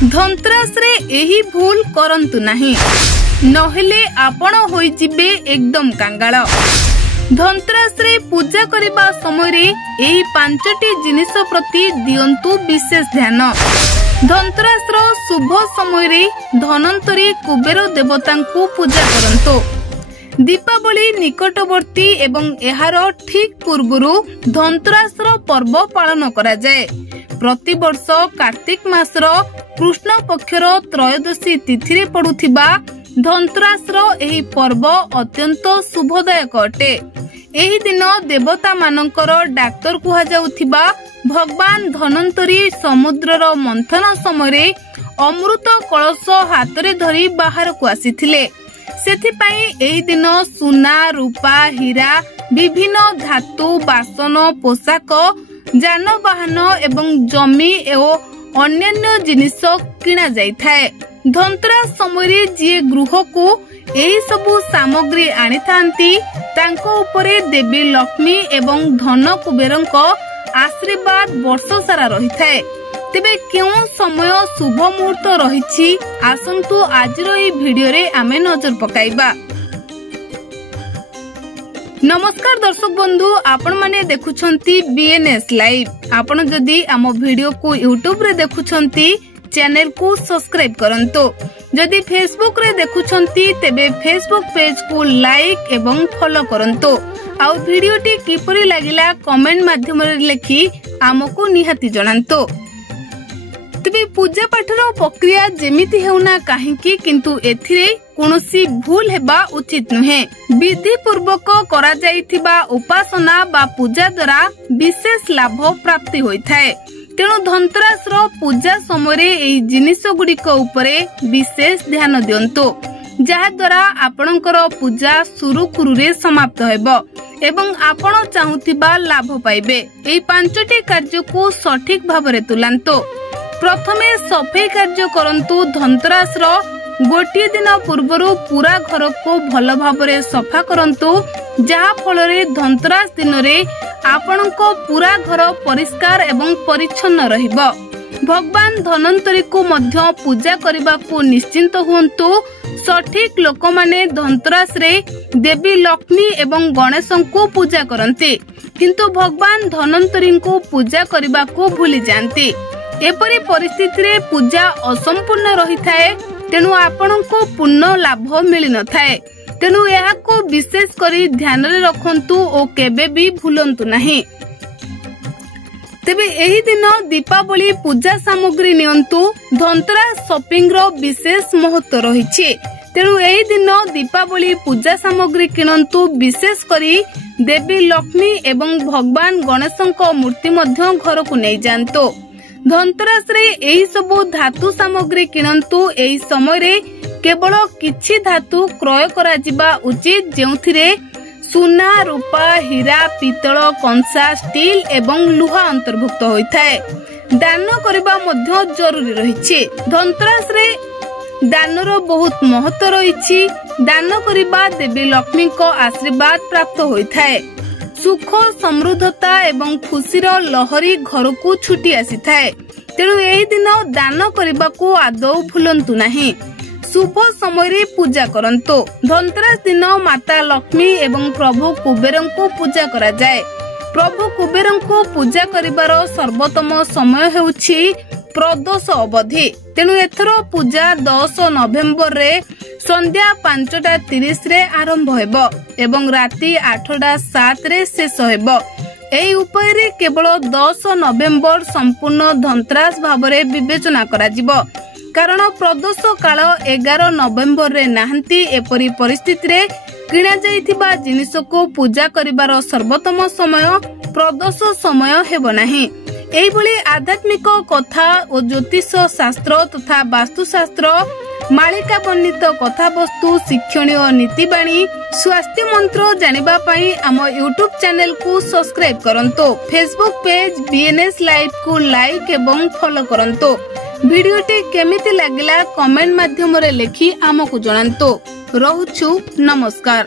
धनतेरस रे एही भूल करंतु नाही नहेले आपण होई जिबे एकदम कांगाल। धनतेरस रे पूजा करबा समय रे एही पांचटी जिनिस प्रति दियंतु विशेष ध्यान। धनतेरस रो शुभ समय रे धनंतरी कुबेर देवतांकु पूजा करंतु। दीपावली निकटवर्ती एवं एहार ठीक पूर्वरु धनतेरस रो पर्व पालन करा जाए। प्रति वर्ष कार्तिक मासर कृष्ण पक्षर त्रयोदशी तिथि रे पडुथिबा धनतेरस रो एही पर्व अत्यंत शुभदायक अटे। एही दिन देवता मानकर डाक्टर कुहा जाउथिबा भगवान धनंतरी समुद्रर मंथन समय अमृत कलश हाथ रे धरी बाहर को आसीथिले। सेथिपाई एही दिन सुना रूपा हीरा विभिन्न धातु बासन पोशाक जानवाहन एवं जमी एवं अन्यान्य जिनिस किना जाइथाए। धनतेरस समय जी गृह को एही सबु सामग्री आनी थांती तांको उपरे देवी लक्ष्मी एवं धन कुबेरंक आशीर्वाद वर्ष सारा रही थाए। तेबे क्यों समय शुभ मुहूर्त रही आसंतु आज वीडियो रे आमे नजर पकाइबा। नमस्कार दर्शक बंधु, आपण माने देखुछंती बीएनएस लाइव। आपण जदी आम वीडियो को यूट्यूब रे देखुछंती चैनल को सब्सक्राइब करंतो। जदी फेसबुक रे देखुछंती तेबे फेसबुक पेज को लाइक एवं फॉलो करंतो। आउ वीडियोटी किपरि लागिला कमेंट माध्यम रे लिखि आमको निहाती जणांतो। तेबे पूजा पाठर प्रक्रिया जेमिति हेउना काहेकि किंतु एथिरे कोनोसी भूल हेबा उचित नुहे। विधि पूर्वक करा जाइथिबा उपासना बा पूजा द्वारा विशेष लाभ प्राप्ति होइथाए। तेणु धनतेरस रो पूजा समय एही जिनिस गुड़िक उपरे विशेष ध्यान दियंतो, जहा द्वारा आपणकर पूजा सुरुखुरुरे समाप्त हेबो एवं आपण चाहुथिबा लाभ पाइबे। एही पांचटी कार्य को सठिक भाबरे तुलांतो। प्रथमे सफाई कार्य करंतु। धनतेरस रो गोटे दिन पूर्वरु पूरा घर को भल भाबरे सफा करंतु, जहा फलरे धनतेरस दिन रे आपणको पूरा घर परिष्कार एवं परिच्छन्न रहिबो। भगवान धनंतरी को मध्य पूजा करबा को निश्चिंत हुंतु। सठिक लोक माने धनतेरस रे देवी लक्ष्मी एवं गणेश को पूजा करंती, किंतु भगवान धनंतरी को पूजा करबा को भूली जानती। एपरि परिस्थिति रे पूजा असंपूर्ण रही थाए। तेणु आपणको पूर्ण लाभ मिली न थाए। तेणु यहा को विशेष करी ध्यान रे रखंतु ओ केबे भी भूलंतु नहीं। तेबे एही दिन दीपावली पूजा सामग्री नियंतु। धनतेरस शॉपिंग रो विशेष महत्व रहिछि। तेणु एही दिन दीपावली पूजा सामग्री किनंतु। विशेष करी देवी लक्ष्मी एवं भगवान गणेशंक मूर्ति मध्य घर को नै जानतो। धनतेरस रे एही सबु धातु सामग्री किनंतु। एही समय रे केवल किछि धातु क्रय करा जिबा उचित, जेउथिरे सुना रूपा हीरा पितल कंसा स्टील एवं लुहा अंतर्भुक्त होइथाए। दान करबा मध्य जरूरी रहिछि। धनतेरस रे दानर बहुत महत्व रहिछि। दान करबा देवी लक्ष्मी को आशीर्वाद प्राप्त होइथाए। सुख समृद्धता एवं खुशीर लहरी घर को छुटी आसी थाए। तेणु एही दिन दान करबा को आदौ भूलंतु नहीं। शुभ समय रे पूजा करंतो। धनतेरस दिन माता लक्ष्मी एवं प्रभु कुबेरं को पूजा करा जाए। प्रभु कुबेरं को पूजा करिबार सर्वोत्तम समय हेउछि प्रदोष अवधि। तेणु एथरो पूजा 10 नवेम्बर रे संध्या 5:30 रे आरंभ हेबो एवं राति 8:07 रे शेष हेबो। एही उपाय रे केवल 10 नवेम्बर संपूर्ण धनतेरस भाबरे विवेचना करा जिवो, कारण प्रदोष काल 11 नवेम्बर रे नाहंती। एपरि परिस्थिति रे किणा जाइथिबा जिनिस को पूजा करिबार सर्वोत्तम समय प्रदोष समय हेबो नाही। एही भली आध्यात्मिक कथा और ज्योतिष शास्त्र तथा वास्तुशास्त्र मालिका वर्णित कथा वस्तु शिक्षणीय नीतिबाणी स्वास्थ्य मंत्र जानिबा पई आम यूट्यूब चैनल को सब्सक्राइब करंतो। फेसबुक पेज बीएनएस लाइव को लाइक एवं फॉलो करंतो। वीडियोटी केमिति लागिला कमेंट माध्यम रे लिखि आमको जणांतो। रहुछु नमस्कार।